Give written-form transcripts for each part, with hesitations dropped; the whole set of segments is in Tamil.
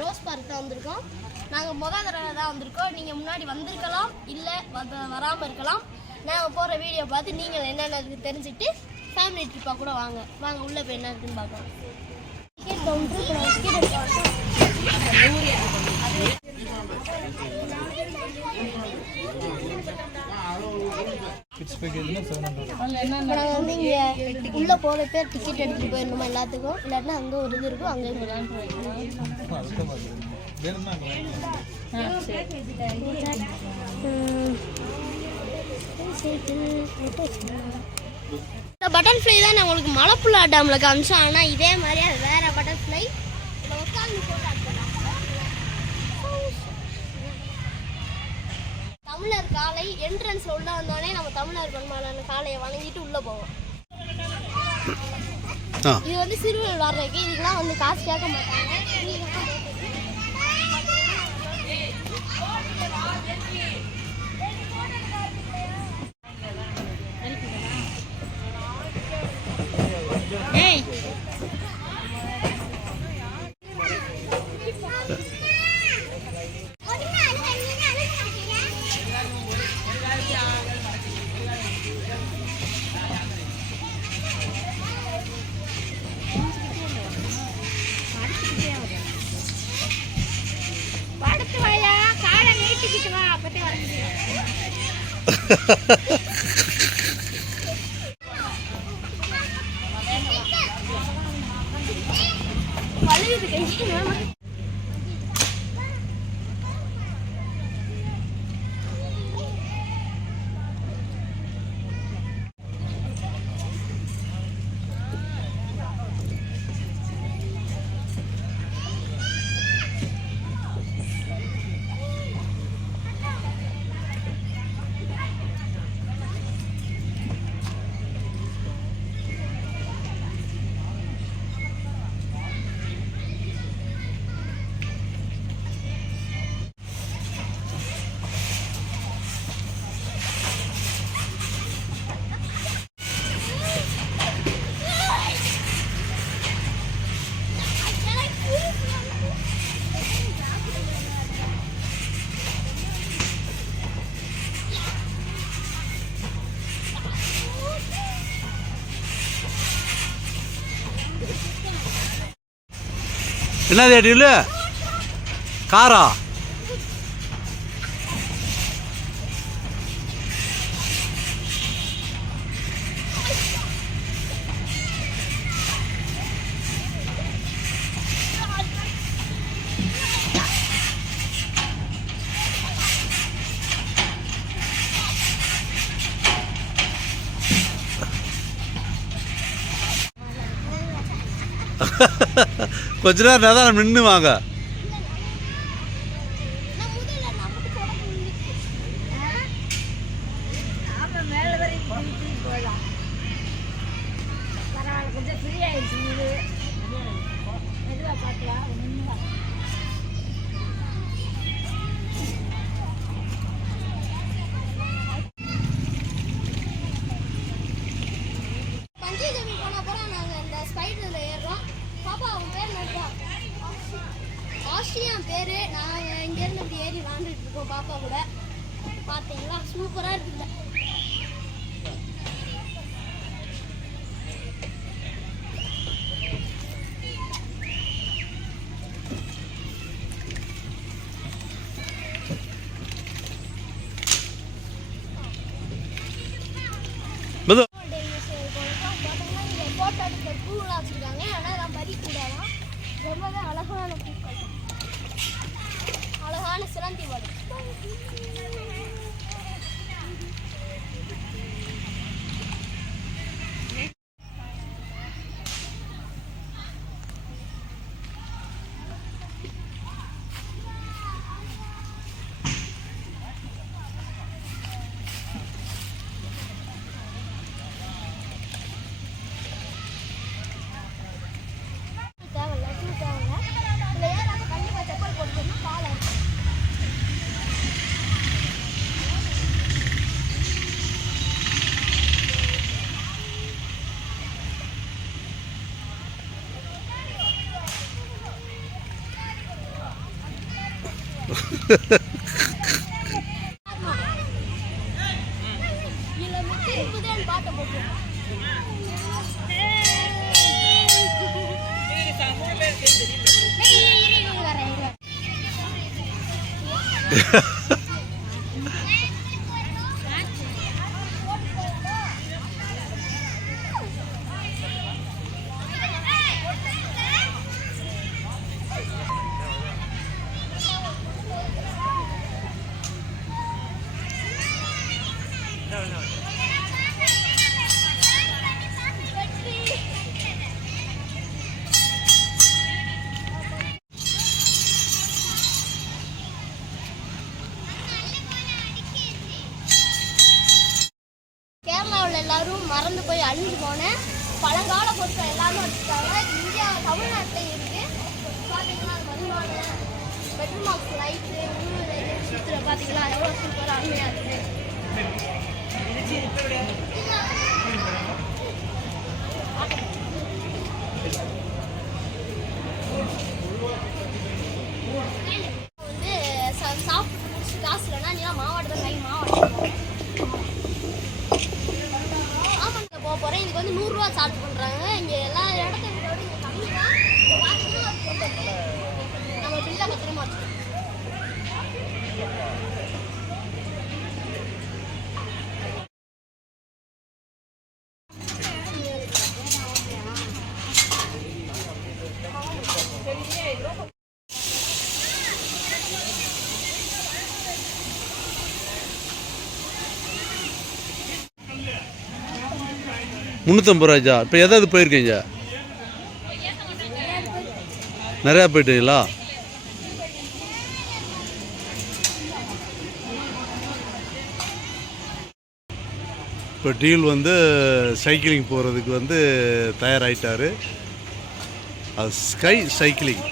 ரோஸ் பார்க் தான் வந்திருக்கோம். நாங்கள் முதல் தடவை தான் வந்திருக்கோம். நீங்கள் முன்னாடி வந்திருக்கலாம், இல்லை வராமல் இருக்கலாம். நாங்கள் போகிற வீடியோ பார்த்து நீங்கள் என்னென்ன தெரிஞ்சுக்கிட்டு ஃபேமிலி ட்ரிப்பாக கூட வாங்க. உள்ளே போய் என்ன இருக்குன்னு பார்க்கலாம். டிக்கெட் கவுண்டர் நாங்கள் வந்து இங்கே உள்ளே போகிற பேர் டிக்கெட் எடுத்துகிட்டு போயிடணுமா எல்லாத்துக்கும், இல்லாட்டினா அங்கே ஒரு இது இருக்கும், அங்கே இந்த பட்டர்ஃப்ளை தான் நான் உங்களுக்கு மலைப்புள்ளா டேமில் காமிச்சோம். ஆனால் இதே மாதிரி அது வேறு பட்டர்ஃப்ளை. உட்காந்து தமிழர் காலை என்ட்ரன்ஸ்ல உள்ள வந்தோடனே நம்ம தமிழர் பெருமாளான காளையை வணங்கிட்டு உள்ள போவோம். இது வந்து சிறுவர் விளையாடுறதுக்கு, இதுக்கெல்லாம் வந்து காசு கேட்க மாட்டாங்க. என்னது அடியில் காரா? கொஞ்ச நேரம் தான் நின்று வாங்க. ஆஸ்ட்ரியான் பேரு. நாங்கள் இங்கேருந்து இப்படி ஏறி வாழ்ந்துட்டு இருக்கோம் பாப்பா கூட. பார்த்தீங்களா, சூப்பராக இருக்குல்ல. போட்டோ எடுக்கிற பூவெல்லாம் வச்சுருக்காங்க. ஆனால் நான் பறிக்கூடாதான். ரொம்பவே அழகான பூக்கள், அழகான சிலந்தி வரும். இதுல திரும்புதேன்னு பாட்டை போட்டு கேரளாவில் எல்லாரும் மறந்து போய் அழிஞ்சு போன பழங்கால பொருட்கள் எல்லாமே வச்சுருக்காங்க. இந்தியா தமிழ்நாட்டில் இருக்கு. பார்த்தீங்கன்னா மண்பானை, பெட்ரோல் மார்க்ஸ் லைட்டு, சுற்றுல பார்த்தீங்கன்னா எவ்வளோ சூப்பராக அருமையாக இருக்குது. வந்து சாப்பிட்டு முடிச்சு காசு இல்லைன்னா நீ மாவாட்டம் கை மாவாட்டம் போக போகிறேன். இதுக்கு வந்து 100 ரூபா சார்ஜ் பண்ணுறாங்க. இங்கே எல்லா இடத்த விட இங்கே கம்மி தான். நம்ம பில்லை பத்திரமா வச்சுக்கணும். ₹350. இப்போ எதாவது போயிருக்கீங்க? நிறையா போயிட்டீங்களா? இப்போ டீல் வந்து சைக்கிளிங் போகிறதுக்கு வந்து தயாராகிட்டார். அது sky cycling.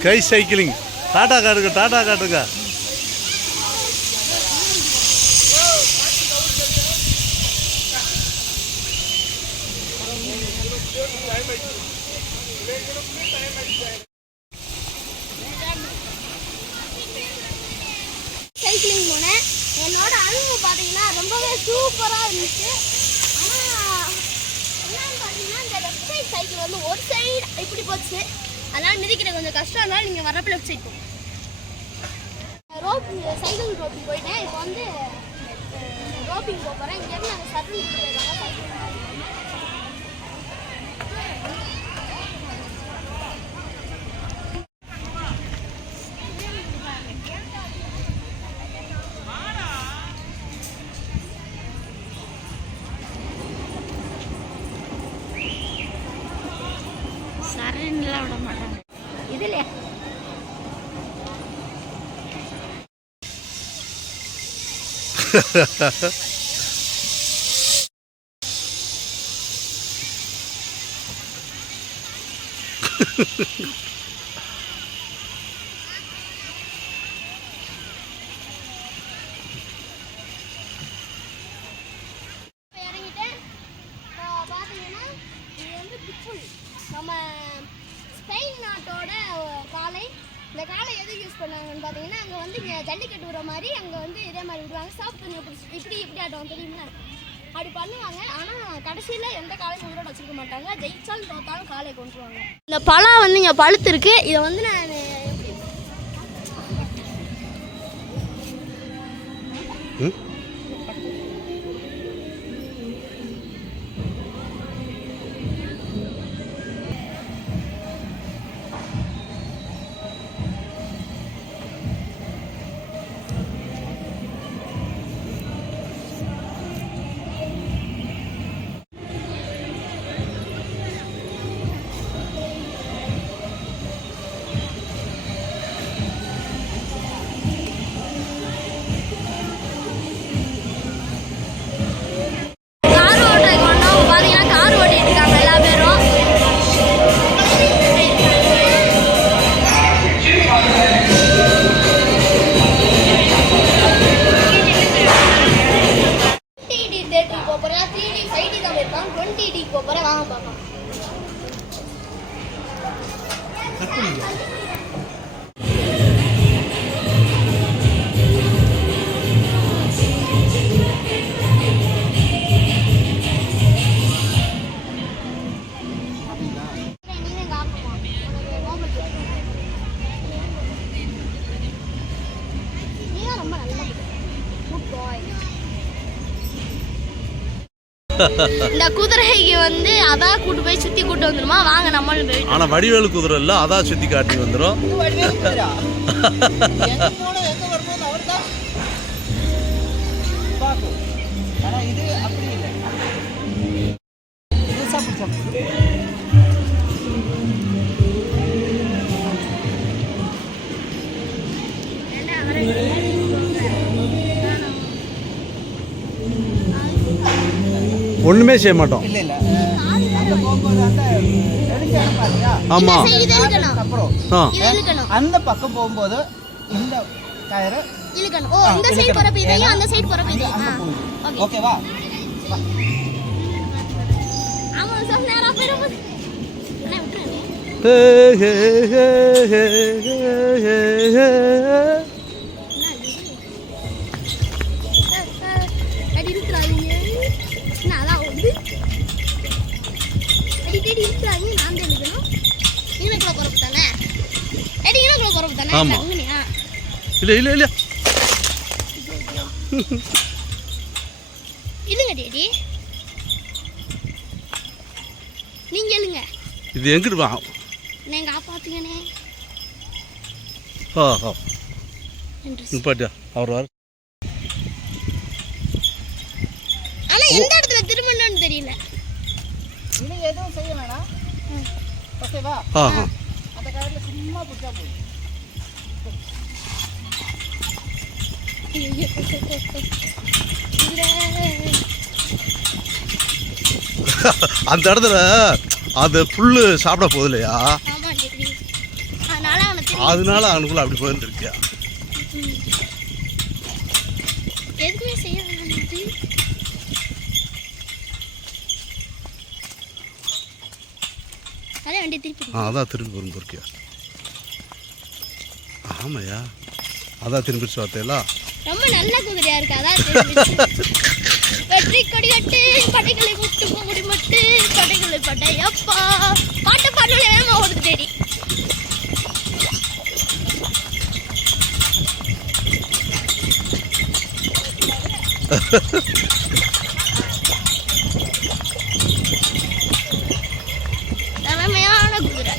Sky cycling. Tata காட்டுங்க, டாடா காட்டுங்க. சைக்கிளிங் போனேன். என்னோட அனுபவம் பார்த்தீங்கன்னா ரொம்பவே சூப்பராக இருந்துச்சு. ஆனால் என்னன்னு பார்த்தீங்கன்னா இந்த லெஃப்ட் சைட் சைக்கிள் வந்து ஒரு சைடு இப்படி போச்சு. அதனால் மிதிக்கிற கொஞ்சம் கஷ்டம். அதனால நீங்கள் வரப்போ லெஃப்ட் சைட் போகும். சைக்கிள் ரோப்பிங் போயிட்டேன். இப்போ வந்து ரோப்பிங் போக போகிறேன். இங்கேருந்து நாங்கள் சர்வீஸ் போயிருக்காங்க சைக்கிள். சரண்டெலாம் விட மாட்டாங்க இதில். இறங்கிட்டேன். பார்த்தீங்கன்னா இது வந்து பிச்சுள் நம்ம ஸ்பெயின் நாட்டோட காளை. இந்த காளை எதுக்கு யூஸ் பண்ணாங்கன்னு பார்த்தீங்கன்னா அங்கே வந்து இங்கே ஜல்லிக்கட்டு விடுற மாதிரி அங்கே வந்து இதே மாதிரி விடுவாங்க. சாப்பிட்டு தண்ணி இப்படி ஆட்டம் தெரியுமா அப்படி பண்ணுவாங்க. ஆனால் கடைசியில் எந்த காளையும் உயிரோட வச்சுருக்க மாட்டாங்க. ஜெயிச்சாலும் தோத்தாலும் காளையை கொண்டுருவாங்க. இந்த பழம் வந்து இங்கே பழுத்து இருக்கு. இதை வந்து நான் இந்த குதிரைக்கு வந்து அதான் கூட்டு போய் சுத்தி கூட்டு வந்துருமா, வாங்க நம்மளும் போய். ஆனா வடிவேலு குதிரை இல்ல, அதான் சுத்தி காட்டி வந்துடும். ஒண்ணுமே செய்ய மாட்டோம். ஆமா, அந்த பக்கம் போகும்போது இந்த கயிறு இழுக்கணும். ஓ, இந்த சைடு போறப்ப இதையும் அந்த சைடு போறப்ப இதையும். ஓகேவா? ஆமா சார், நேரா போயிடும்போது அண்ணா விட்டுறேன். அடி இருக்கிறாங்க. நல்லா வந்து அடிக்கடி இருக்கிறாங்க. நான் தான் எழுதணும். இவனுக்குள்ள போறப்ப தானே அடி, இவனுக்குள்ள போறப்ப தானே. ஆமா. இல்ல இல்ல இல்ல இல்லங்க டேடி, நீங்க எழுங்க. இது எங்கிட்டு வா? நீங்க காப்பாத்துங்கனே. நிப்பாட்டியா அவர் வர. ஆனா எந்த இடத்துல திரும்பணும்னு தெரியல. இனி எதுவும் செய்ய வேணாம். ஓகேவா? அந்த கயிறுல சும்மா புடிச்சா போதும். அந்த இடத்துல அது புல்லு சாப்பிட போகுது இல்லையா, ஆமா டேடி, அதனால அவனுக்குள்ள அப்படி போயிருந்துருக்கியா. எதுவுமே செய்ய வேணாம். அதே வண்டி திருப்பி. அதான் திரும்பி வரும் பொறுக்கியா. ஆமாயா, அதான் திரும்பிச்சு பார்த்தேலா. ரொம்ப நல்ல குதிரையா இருக்கு. அதான் வெற்றி கொடி கட்டு, படைகளை முட்டு முடி மட்டு, படைகளை படையப்பா. பாட்டு பாடல வேகமா ஓடுது டேடி. தலைமையான குதிரை.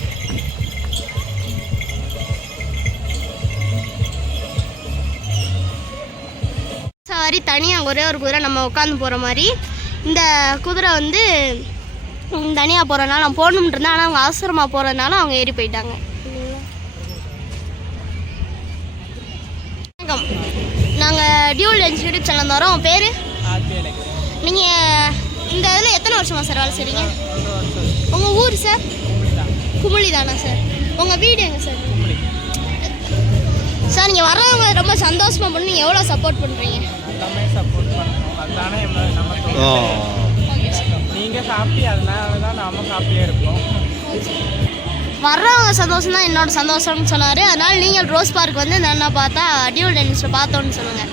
சவாரி தனியாக ஒரே ஒரு குதிரை நம்ம உட்காந்து போகிற மாதிரி. இந்த குதிரை வந்து தனியாக போகிறனால நான் போகணும்னு இருந்தேன். ஆனால் அவங்க அவசரமாக போகிறதுனால அவங்க ஏறி போயிட்டாங்க. வணக்கம், நாங்கள் டியூல் லஞ்ச் யூடியூப் சேனல் வரோம். உங்கள் பேர்? நீங்கள் இந்த இதில் எத்தனை வருஷமா சார் வேலை செய்றீங்க? உங்கள் ஊர் சார்? குமுளி தானா சார்? உங்கள் வீடு எங்கே சார்? சார், நீங்கள் வர்றவங்க ரொம்ப சந்தோஷமாக பண்ணி நீங்கள் எவ்வளோ சப்போர்ட் பண்ணுறீங்க? எல்லாமே சப்போர்ட் பண்ணுறோம். அதுதானே நீங்கள் ஹாப்பி, அதனால தான் நாம ஹாப்பியாக இருப்போம். வர்றவங்க சந்தோஷம் தான் என்னோட சந்தோஷம்னு சொன்னார். அதனால் நீங்கள் ரோஸ் பார்க் வந்து நான் பார்த்தா டியூல் டென்னிஸ்ட்டை பார்த்தோன்னு சொல்லுங்கள்.